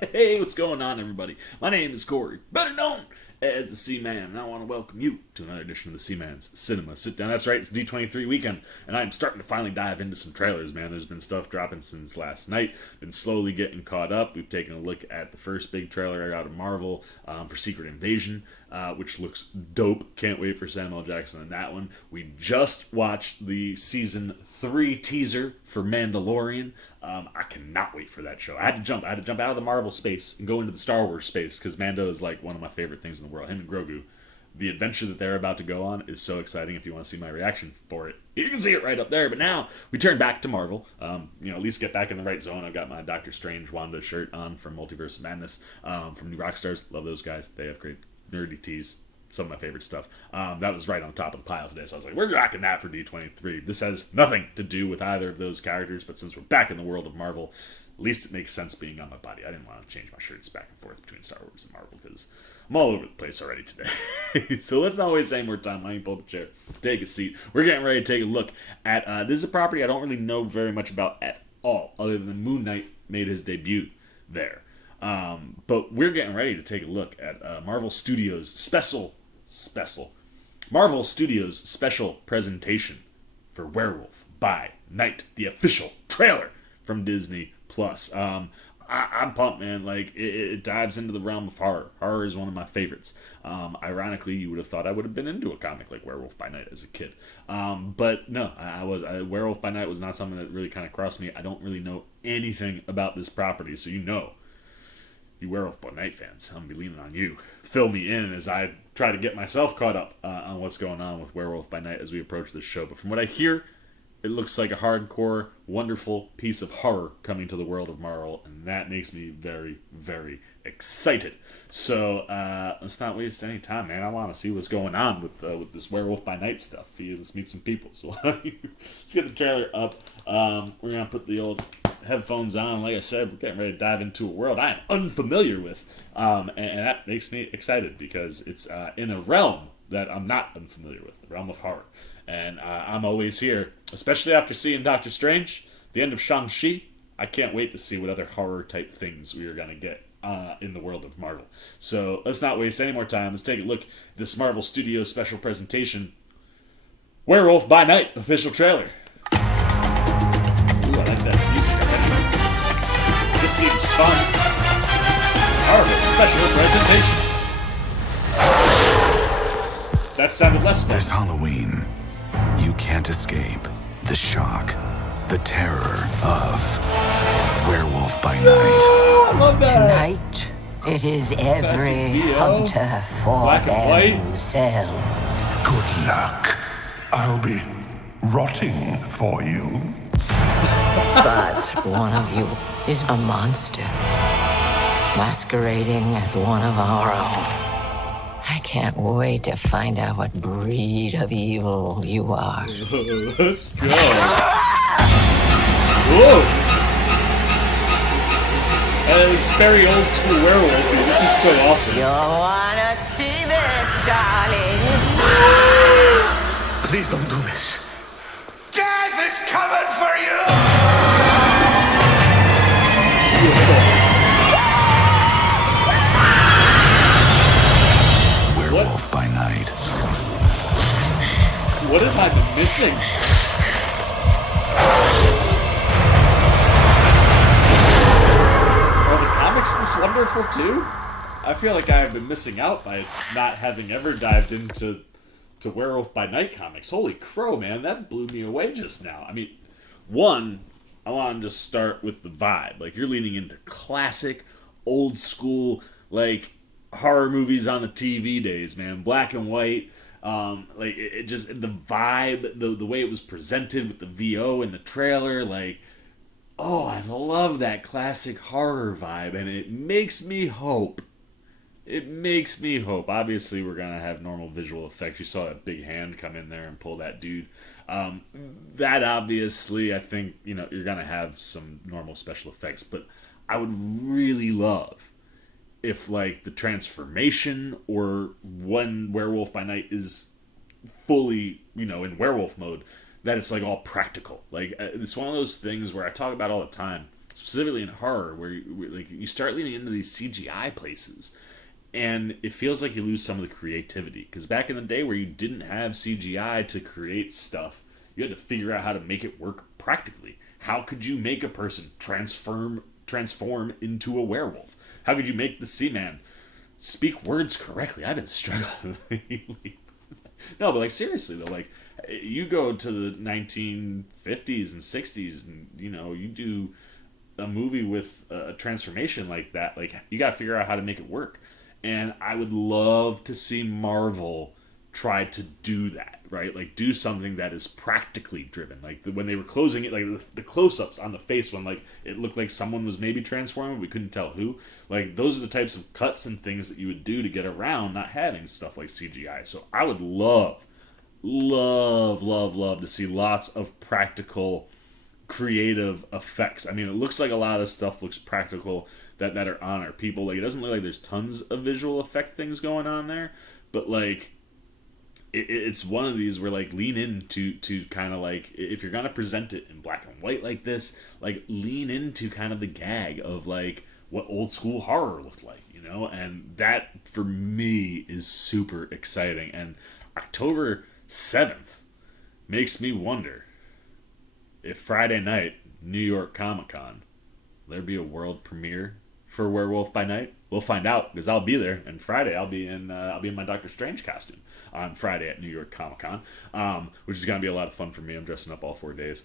Hey, what's going on, everybody? My name is Corey, better known as the C-Man, and I want to welcome you to another edition of the C-Man's Cinema Sitdown. That's right, it's D23 weekend, and I'm starting to finally dive into some trailers, man. There's been stuff dropping since last night, been slowly getting caught up. We've taken a look at the first big trailer out of Marvel for Secret Invasion, which looks dope. Can't wait for Samuel Jackson in that one. We just watched the Season 3 teaser for Mandalorian. I cannot wait for that show. I had to jump out of the Marvel space and go into the Star Wars space because Mando is like one of my favorite things in the world. Him and Grogu. The adventure that they're about to go on is so exciting. If you want to see my reaction for it, you can see it right up there. But now we turn back to Marvel. At least get back in the right zone. I've got my Doctor Strange Wanda shirt on from Multiverse of Madness from New Rockstars. Love those guys. They have great nerdy tees. Some of my favorite stuff. That was right on top of the pile today, so I was like, we're rocking that for D23. This has nothing to do with either of those characters, but since we're back in the world of Marvel, at least it makes sense being on my body. I didn't want to change my shirts back and forth between Star Wars and Marvel, because I'm all over the place already today. So let's not waste any more time. Why don't you pull up a chair, take a seat. We're getting ready to take a look at, this is a property I don't really know very much about at all, other than Moon Knight made his debut there. But we're getting ready to take a look at Marvel Studios' special presentation for Werewolf by Night, the official trailer from Disney Plus. I'm pumped, man. Like it dives into the realm of horror. Horror is one of my favorites. Ironically, you would have thought I would have been into a comic like Werewolf by Night as a kid, but no, Werewolf by Night was not something that really kind of crossed me. I don't really know anything about this property, so you Werewolf by Night fans, I'm going to be leaning on you. Fill me in as I try to get myself caught up on what's going on with Werewolf by Night as we approach this show. But from what I hear, it looks like a hardcore, wonderful piece of horror coming to the world of Marvel, and that makes me very, very excited. So let's not waste any time, man. I want to see what's going on with this Werewolf by Night stuff. Let's meet some people. So let's get the trailer up. We're going to put the old headphones on. Like I said, we're getting ready to dive into a world I am unfamiliar with, and that makes me excited because it's in a realm that I'm not unfamiliar with, the realm of horror. And I'm always here, especially after seeing Doctor Strange, the end of Shang-Chi. I can't wait to see what other horror type things we are going to get in the world of Marvel. So let's not waste any more time. Let's take a look at this Marvel Studios special presentation, Werewolf by Night official trailer. Ooh, I like that music already. This seems fun. Marvel special presentation. That sounded less fun. This Halloween, you can't escape the shock, the terror of Werewolf by Night. I love that. Tonight, it is every hunter for themselves. Good luck. I'll be rotting for you. But one of you is a monster, masquerading as one of our own. I can't wait to find out what breed of evil you are. Let's go. Whoa. That is very old school werewolfy. This is so awesome. You wanna see this, darling? Please don't do this. Death is coming for you! Werewolf by Night. What have I been missing? Are the comics this wonderful too? I feel like I have been missing out by not having ever dived into Werewolf by Night comics. Holy crow, man, that blew me away just now. I mean, one, I want to just start with the vibe. Like, you're leaning into classic, old school, like, horror movies on the TV days, man. Black and white. Like, it just, the vibe, the way it was presented with the VO and the trailer, like, oh, I love that classic horror vibe, and it makes me hope. Obviously, we're going to have normal visual effects. You saw that big hand come in there and pull that dude. That obviously, I think, you're going to have some normal special effects, but I would really love if, like, the transformation or when Werewolf by Night is fully, in werewolf mode, that it's, like, all practical. Like, it's one of those things where I talk about all the time, specifically in horror, where you start leaning into these CGI places, and it feels like you lose some of the creativity. Because back in the day where you didn't have CGI to create stuff, you had to figure out how to make it work practically. How could you make a person transform into a werewolf? How could you make the Seaman speak words correctly? I've been struggling lately. No, but like seriously though, like you go to the 1950s and 60s, and you do a movie with a transformation like that. Like you got to figure out how to make it work. And I would love to see Marvel try to do that, right? Like do something that is practically driven. Like when they were closing it, like the close-ups on the face when like it looked like someone was maybe transforming, but we couldn't tell who. Like those are the types of cuts and things that you would do to get around not having stuff like CGI. So I would love to see lots of practical, creative effects. I mean, it looks like a lot of stuff looks practical that are on our people. Like it doesn't look like there's tons of visual effect things going on there, but like it's one of these where like lean into kind of like, if you're gonna present it in black and white like this, like lean into kind of the gag of like what old school horror looked like, and that for me is super exciting. And October 7th makes me wonder if Friday night, New York Comic-Con, there'll be a world premiere for Werewolf by Night. We'll find out because I'll be there, and Friday I'll be in my Doctor Strange costume on Friday at New York Comic Con, which is gonna be a lot of fun for me. I'm dressing up all 4 days.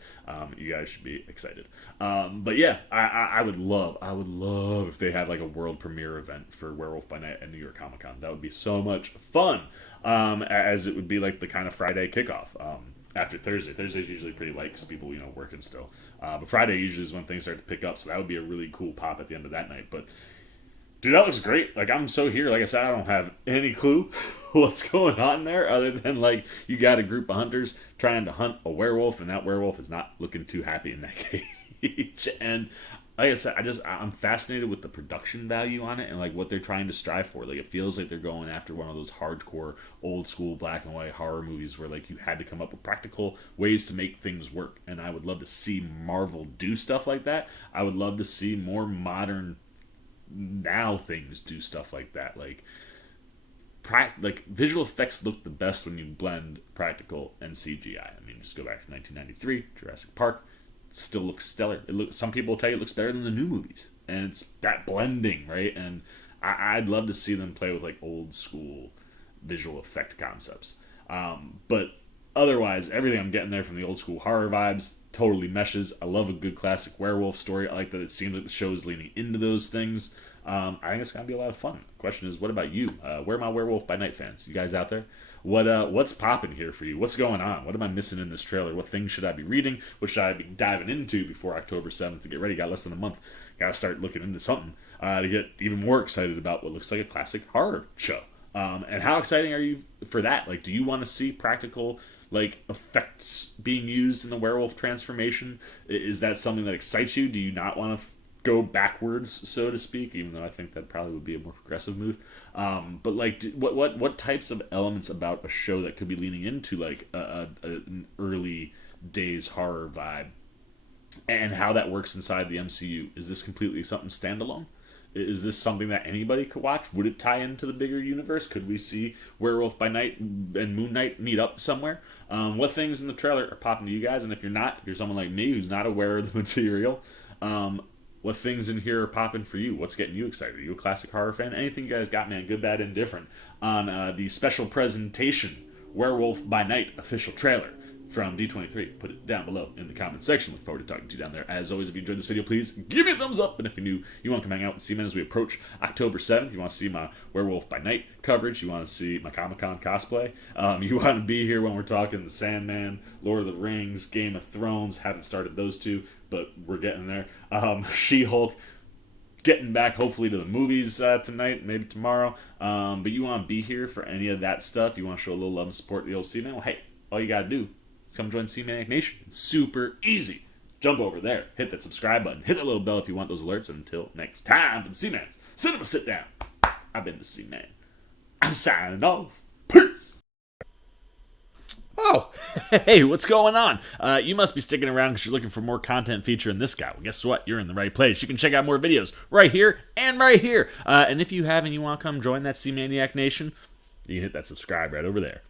You guys should be excited. But yeah, I would love if they had like a world premiere event for Werewolf by Night at New York Comic Con. That would be so much fun. As it would be like the kind of Friday kickoff. After Thursday. Thursday's usually pretty light because people, working still. But Friday usually is when things start to pick up, so that would be a really cool pop at the end of that night. But, dude, that looks great. Like, I'm so here. Like I said, I don't have any clue what's going on there other than, like, you got a group of hunters trying to hunt a werewolf, and that werewolf is not looking too happy in that cage. And like I said, I'm fascinated with the production value on it and like what they're trying to strive for. Like it feels like they're going after one of those hardcore old school black and white horror movies where like you had to come up with practical ways to make things work. And I would love to see Marvel do stuff like that. I would love to see more modern now things do stuff like that. Like visual effects look the best when you blend practical and CGI. I mean, just go back to 1993, Jurassic Park. Still looks stellar. Some people tell you it looks better than the new movies, and it's that blending, right? And I'd love to see them play with like old school visual effect concepts. But otherwise, everything I'm getting there from the old school horror vibes totally meshes. I love a good classic werewolf story. I like that it seems like the show is leaning into those things. I think it's gonna be a lot of fun. The question is, what about you? Where are my Werewolf by Night fans? You guys out there? What's popping here for you? What's going on? What am I missing in this trailer? What things should I be reading? What should I be diving into before October 7th to get ready? Got less than a month. Got to start looking into something to get even more excited about what looks like a classic horror show. And how exciting are you for that? Like, do you want to see practical like effects being used in the werewolf transformation? Is that something that excites you? Do you not want to go backwards, so to speak, even though I think that probably would be a more progressive move. But like, what types of elements about a show that could be leaning into like an early days horror vibe, and how that works inside the MCU? Is this completely something standalone? Is this something that anybody could watch? Would it tie into the bigger universe? Could we see Werewolf by Night and Moon Knight meet up somewhere? What things in the trailer are popping to you guys? And if you're someone like me who's not aware of the material, what things in here are popping for you? What's getting you excited? Are you a classic horror fan? Anything you guys got, man, good, bad, indifferent, on the special presentation Werewolf by Night official trailer from D23. Put it down below in the comment section. Look forward to talking to you down there. As always, if you enjoyed this video, please give me a thumbs up. And if you're new, you want to come hang out with Seaman as we approach October 7th, you want to see my Werewolf by Night coverage, you want to see my Comic-Con cosplay, you want to be here when we're talking The Sandman, Lord of the Rings, Game of Thrones. Haven't started those two, but we're getting there. She-Hulk, getting back hopefully to the movies tonight, maybe tomorrow. But you want to be here for any of that stuff, you want to show a little love and support the old Seaman, well, hey, all you got to do is come join Seamaniac Nation. It's super easy. Jump over there, hit that subscribe button, hit that little bell if you want those alerts. Until next time, for the Seaman's Cinema Sit Down, I've been the Seaman. I'm signing off. Peace! Oh, hey, what's going on? You must be sticking around because you're looking for more content featuring this guy. Well, guess what? You're in the right place. You can check out more videos right here and right here. And if you have and you want to come join that C-Maniac Nation, you can hit that subscribe right over there.